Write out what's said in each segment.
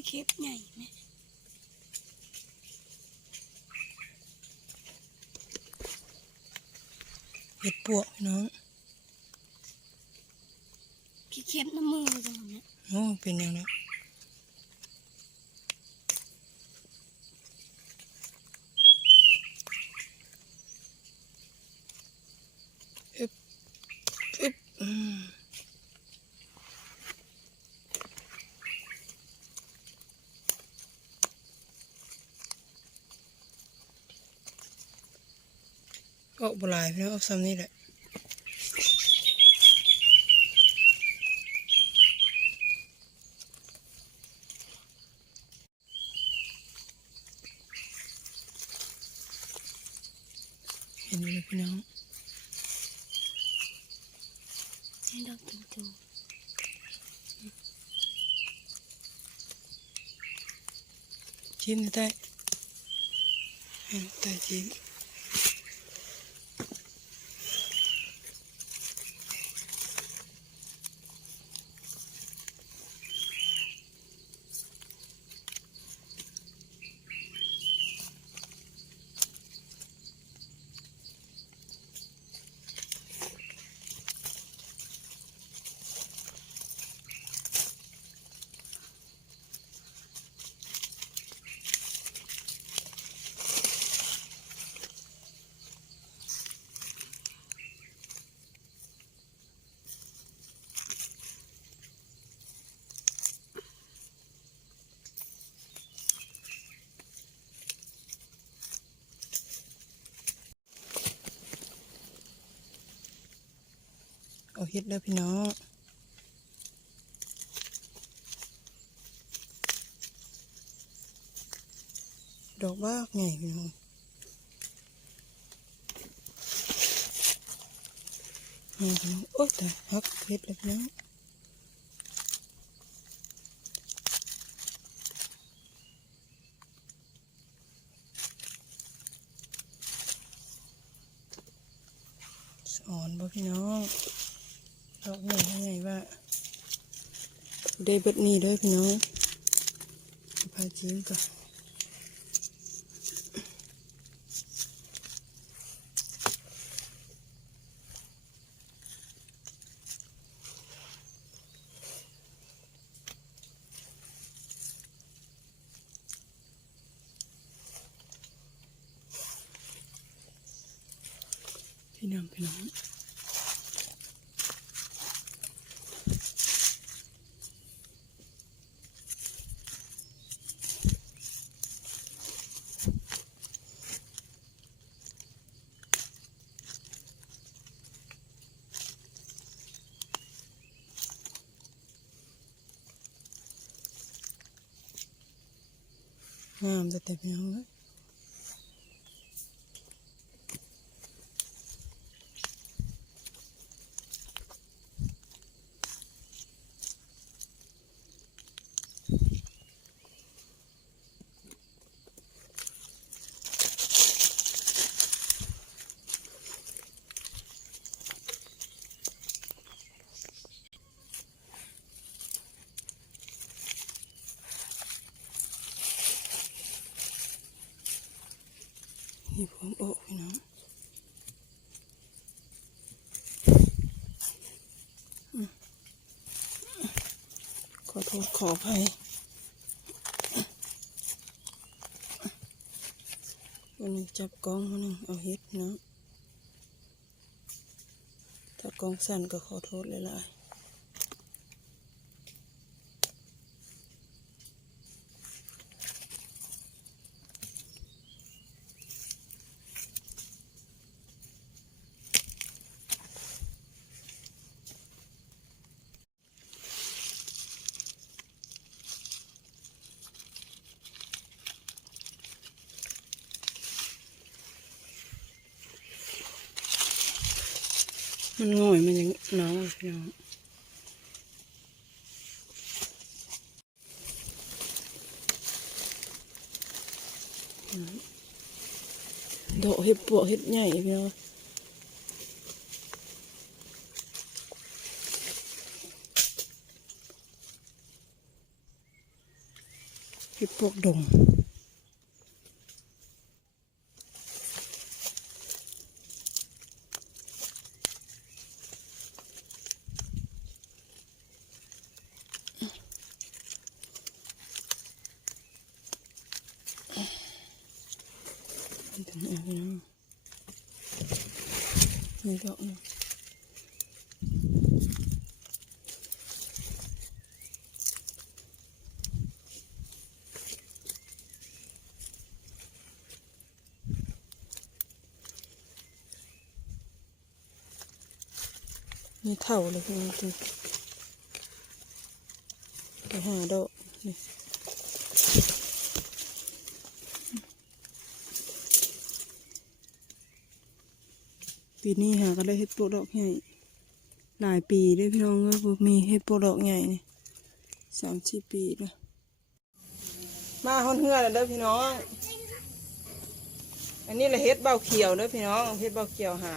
ขี้เข็บใหญ่ไหมเห็ดปวกน้องขี้เข็บน้ำมือจังเนี่ยโอ้เป็นอย่างนั้นอึบอึบออกบลายพี่น้องเอาซ้ำนี่แหละเห็นไหมพี่น้องให้ดอกจุ่มจิ้มได้แต่จิ้มเอาเห็ดแล้วพี่น้องดอกบ้าไงพี่น้องโอ้ยแต่ฮักเห็ดแล้วพี่น้องสอนบ่พี่น้องดอกนี่ยังไงว่าได้เบิดนี่ด้วยพี่น้องพาจิ้มก่อนพี่น้องพี่น้องงามแต่พี่น้องเลยนี่ผมโอ้พี่น้องขอโทษขออภัยวันนี้จับกล้องวันนึงเอาเห็ดเนาะถ้ากล้องสั่นก็ขอโทษเลยล่ะมันง่อยมันยังน้องพี่น้องดอกเห็ดปวกเห็ดใหญ่พี่น้อง เห็ดปวกดงนี่ดอกนึงนี่เท่าเลยพี่น้องคือไปหาดอกนี่ปีนี้หาก็ได้เห็ดปวกดอกใหญ่หลายปีเลยพี่น้องก็มีเห็ดปวกดอกใหญ่นี่3-4 ปีเลยมาฮ้อนเหือแล้วเด้อพี่น้องอันนี้แหละเห็ดเบาเขียวเด้อพี่น้องเห็ดเบาเขียวหา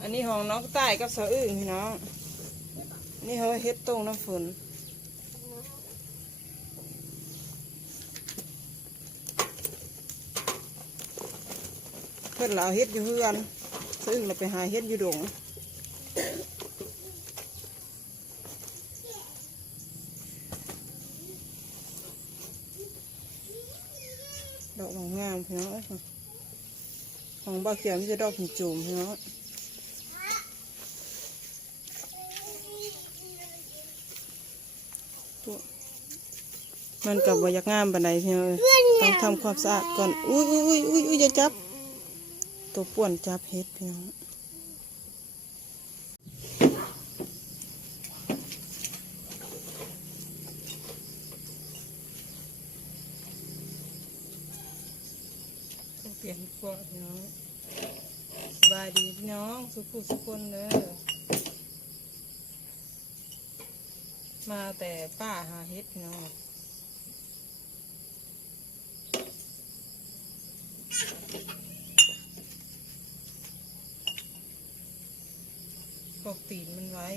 อันนี้ห้องน้องใต้กับสาวอึ่งพี่น้องนี่เขาเฮ็ดตรงน้ำฝนเพิ่นเราเฮ็ดอยู่เฮือนสาวอึ่งเราไปหาเฮ็ดอยู่ดงดอกงามพี่น้องของบ้าเขียวมันจะดอกหินจูมพี่น้องมันกับบอยากงามปานใดพี่น้องต้องทำความสะอาดก่อนอุ้ยอย่าจับตัวป่วนจับเฮ็ดพี่น้องเปลี่ยนพวกพี่น้องสบายดีพี่น้องสุขุสุขคนเลยมาแต่ป้าหาเฮ็ดพี่น้องปอกตีนมันไว้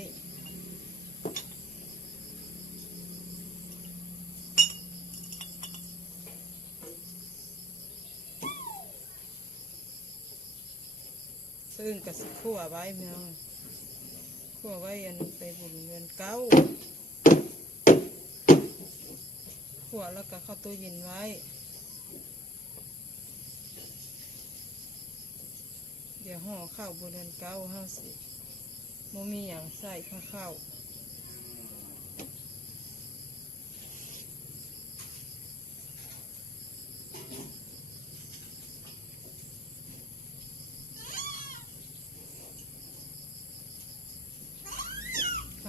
ซึ่งกับสิขั่วไว้พี่น้องขั่วไว้อันไปบุญเงินเก้าขั่วแล้วก็เข้าตู้เย็นไว้เดี๋ยวห่อข้าวบุญเงินเก้า50บ่มีอย่างใส่ข้าวข้าว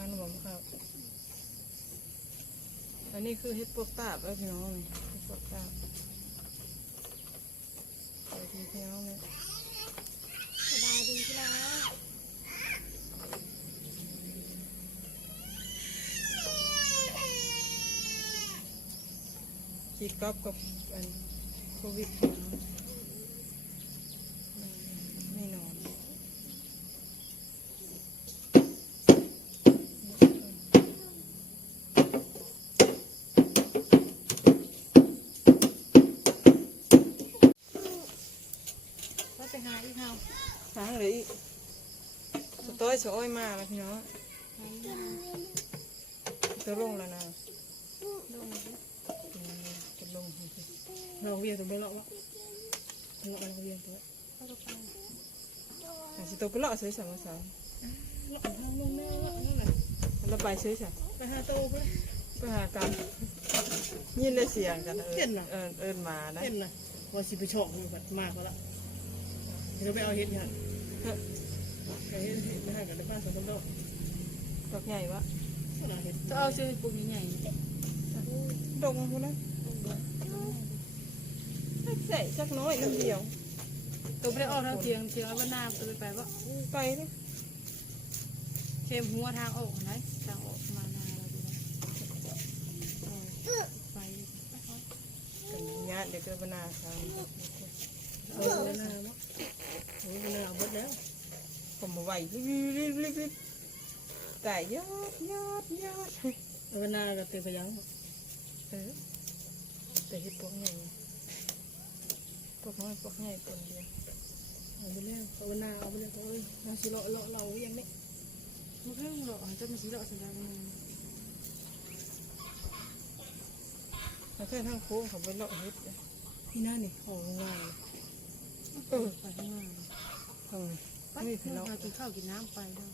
หนุ่มข้าวอันนี้คือเห็ดปวกตาบแล้วพี่น้องเห็ดปวกตาบไปที่พี่น้องเลยสบายดีพี่น้อง คิดก๊อบกับโควิดพี่น้องไม่นอนว่าไปหาอีกเฮา หางเลยสต้อยสอ้อยมาแล้วพี่น้องจะลงแล้วนะจะลงเราเวียนตัวไปเลาะวะเราเวียนตัวแต่สิตัวไปเลาะเฉยๆมาสาวเลาะทางลงแม่เลาะนั่นแหละเราไปเฉยๆไปหาโตไปหากันยินได้เสียงกันเอิญมานะเห็นนะว่าสิไปโชคมันแบบมากแล้วเราไปเอาเห็ดเนี่ยไปเห็ดไม่ให้กันในบ้านสมบูรณ์ ดอกใหญ่วะ เห็ด จะเอาชื่อปุ่มใหญ่ ดอกมันนะใส่สักน้อยน้ำเดียว ตัวไม่ได้ออกทางเทียงแล้วว่าหน้าตัวไปว่า ไปเลย เข้มหัวทางออกไหนทางออกมาหน้าเราดูนะไป กันญาติเด็กเกิดบรรณาครับ เอา เวลาเนาะเวลาเอาหมดแล้ว ผมมาไหวรีบแต่ยอด เวลาก็เต็มไปยัง แต่เห็ดพวกใหญ่พวกน้อยพวกใหญ่เป็นเดียว เอาไปแล้วเวลาเอาไปแล้วเอ้ยเราสิเราอย่างนี้ มันเพิ่งหรอกจะมาสีดอกสีดำ แล้วแค่ทั้งโค้งเขาไปเลาะเห็ดเลย พี่น้านี่ของงาน ไปข้างหน้า ทาง ไป นี่ เพื่ คือ อ เลาะ เรากินข้าวกินน้ำไปแล้ว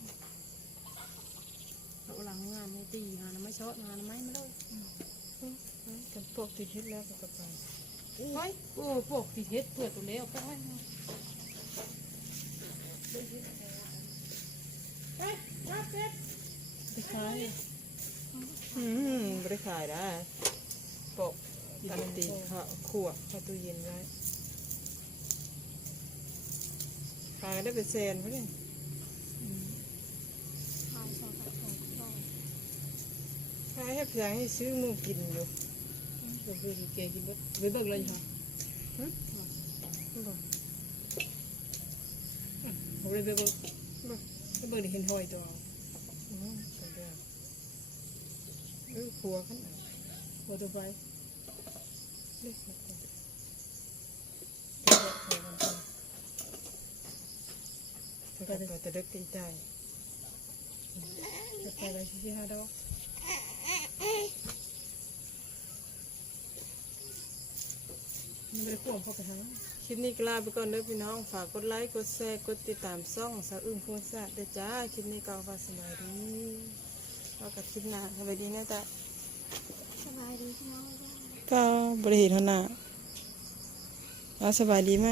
เราหลังงานไม่ตีงานไม่ชอบงานไม่เลย กันพวกติดเห็ดแล้วก็ไป ไปโอ้พวกติดเฮ็ดเปิดตัวเลี้ยวไป ไปขาย บริขายได้ปกกันตีข้าวขวดเข้าตู้เย็นไว้ขายได้เป็นแสนเพื่อนขายให้เพียงให้ซื้อหมูกินอยู่ ไปเบิ่งแกกินไปเบิ่งเลยค่ะผมเลยไปเบิ่งได้เห็นหอยตัว ครัวขนาด ตัวต่อไป เล็กไปแต่เด็กตีใจ ไปเลยที่5 ดอกไม่ได้พ่วงเข้าไปทาง คลิปนี้ก็ลาไปก่อนเด้อพี่น้องฝากกดไลค์กดแชร์กดติดตามช่องสาวอึ้งพูนซะเด้อจ้าคลิปนี้ก็ฝากสบายดีว่ากับคลิปหน้าสบายดีนะจ๊ะ สบายดีพี่น้อง ก็บริเหตุหน้าสบายดีไหม